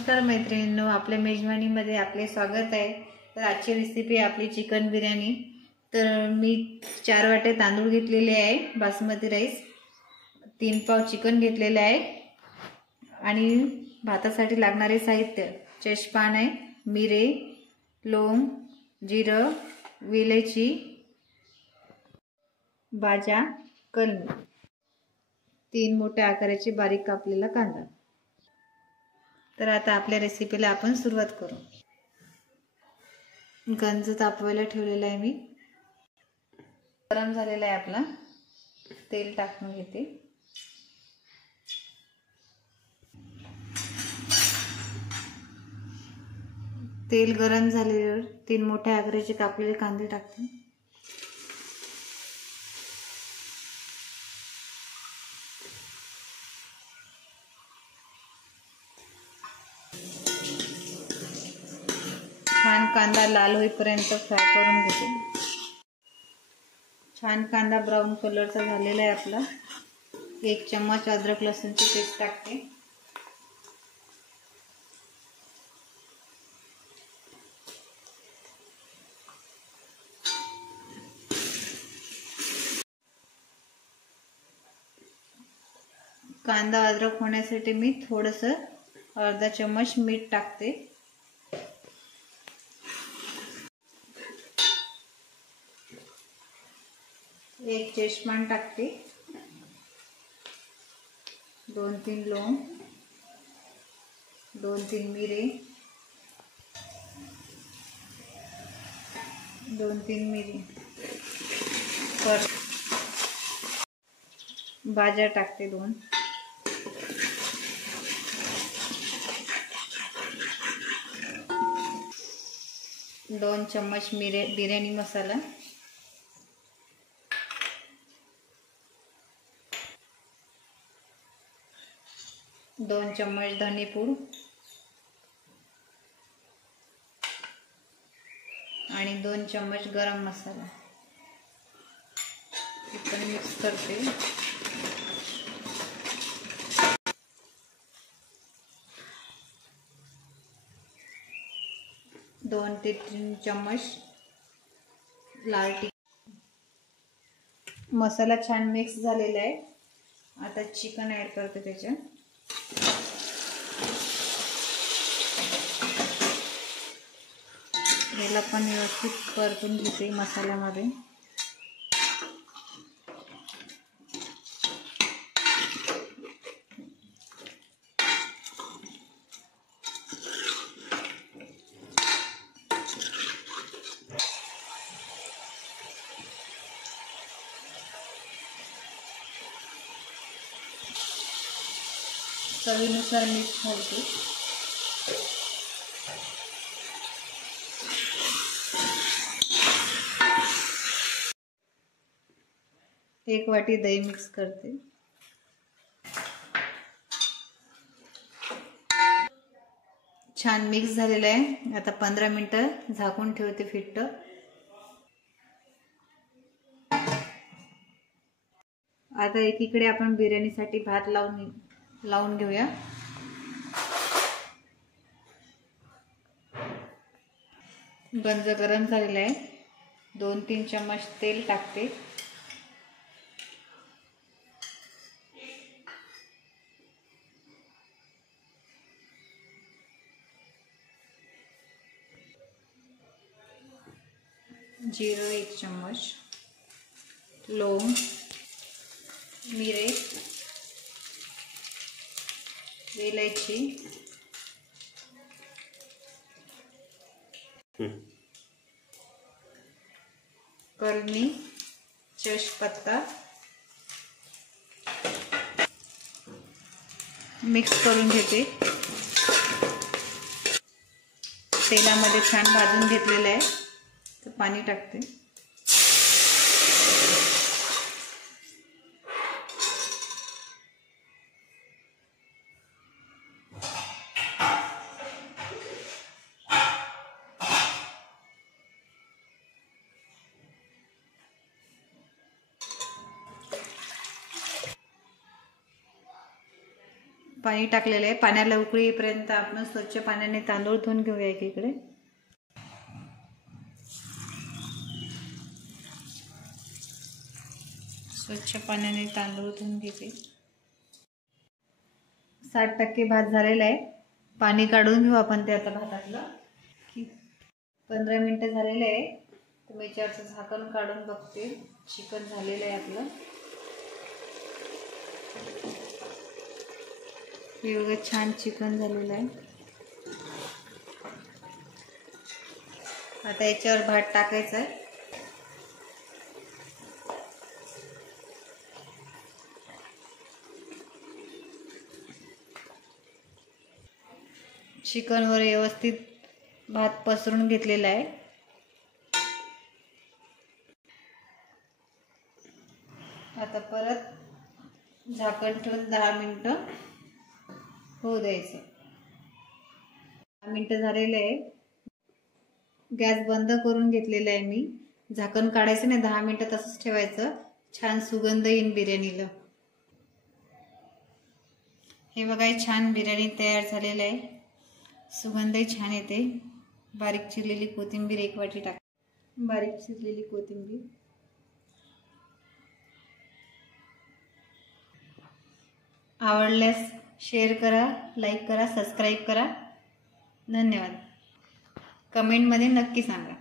नमस्कार मैत्रिणींनो, आपल्या मेजवानीमध्ये आपले स्वागत आहे। तर आजची रेसिपी आपली चिकन बिर्याणी। तर मी 4 वाटे तांदूळ घेतलेले आहे, बासमती राईस, 3 पाव चिकन घेतलेले आहे आणि भातासाठी लागणारे साहित्य चेशपान आहे, मिरे, लवंग, जिरं, विलायची, बाजा, कलमी, 3 मोठ्या आकाराचे बारीक कापलेला कांदा। तर आता आपल्या रेसिपीला आपण सुरुवात करू। गंज तापवायला ठेवलेला आहे मी, गरम झालेला आहे आपला। तेल टाकून घेते। तेल गरम झाल्यावर 3 मोठ्या आकाराचे कापलेले कांदे टाकते। छान कांदा लाल होईपर्यंत फ्राय करून घेते। छान कांदा ब्राऊन कलरचा झालेला आहे आपला। 1 चम्मच अद्रक लसूणची पेस्ट टाकते। कांदा अद्रक होण्यासाठी मी थोडंसं अर्धा चम्मच मीठ टाकते। एक चेशपान टाकते, 2-3 लवंग, 2-3 मिरे, 2-3 मिरी, बाजा टाकते 2, दोन चम्मच बिर्याणी मसाला, 2 चम्मच धनेपूड आणि 2 चम्मच गरम मसाला। हे पण मिक्स करते। दोन ते 3 चम्मच लाल तिखट। मसाला छान मिक्स झालेला आहे। आता चिकन ऍड करते त्याच्यात। याला पण व्यवस्थित परतून घेते मसाल्यामध्ये। चवीनुसार मीठ घालते। एक वाटी दही मिक्स करते। छान मिक्स झालेलं आहे। आता 15 मिनिटं झाकून ठेवते फिट्ट। आता एकीकडे आपण बिर्याणीसाठी भात लावून घेऊया। गंज गरम झालेला आहे। 2-3 चम्मच तेल टाकते। जिरं 1 चम्मच, लवंग, मिरे, विलायची, कलमी, तेजपत्ता मिक्स करून घेते। तेलामध्ये छान भाजून घेतलेलं आहे। तर पाणी टाकते। पाणी टाकलेलं आहे. पाण्याला उकळी येईपर्यंत आपण स्वच्छ पाण्याने तांदूळ धुवून घेऊया एकीकडे. स्वच्छ पाण्याने तांदूळ धुवून घेते. 60% भात झालेला आहे. पाणी काढून घेऊ आपण ते आता भातातलं. 15 मिनिटं झालेले आहे. तर मी याच्यावरचं झाकण काढून बघते. चिकन झालेलं आहे आपलं. हे बघा छान चिकन झालेलं आहे. आता याच्यावर भात टाकायचा आहे. चिकनवर व्यवस्थित भात पसरून घेतलेला आहे. आता परत झाकण ठेवून 10 मिनिटं होऊ द्यायचं. 10 मिनिटं झालेले आहे. गॅस बंद करून घेतलेला आहे मी. झाकण काढायचं नाही, 10 मिनिटं तसंच ठेवायचं. छान सुगंध येईल बिर्याणीला. हे बघा छान बिर्याणी तयार झालेलं आहे. सुगंधही छान येते. बारीक चिरलेली कोथिंबीर 1 वाटी टाक. बारीक चिरलेली कोथिंबीर. आवडल्यास शेअर करा, लाईक करा, सबस्क्राईब करा. धन्यवाद. कमेंटमध्ये नक्की सांगा.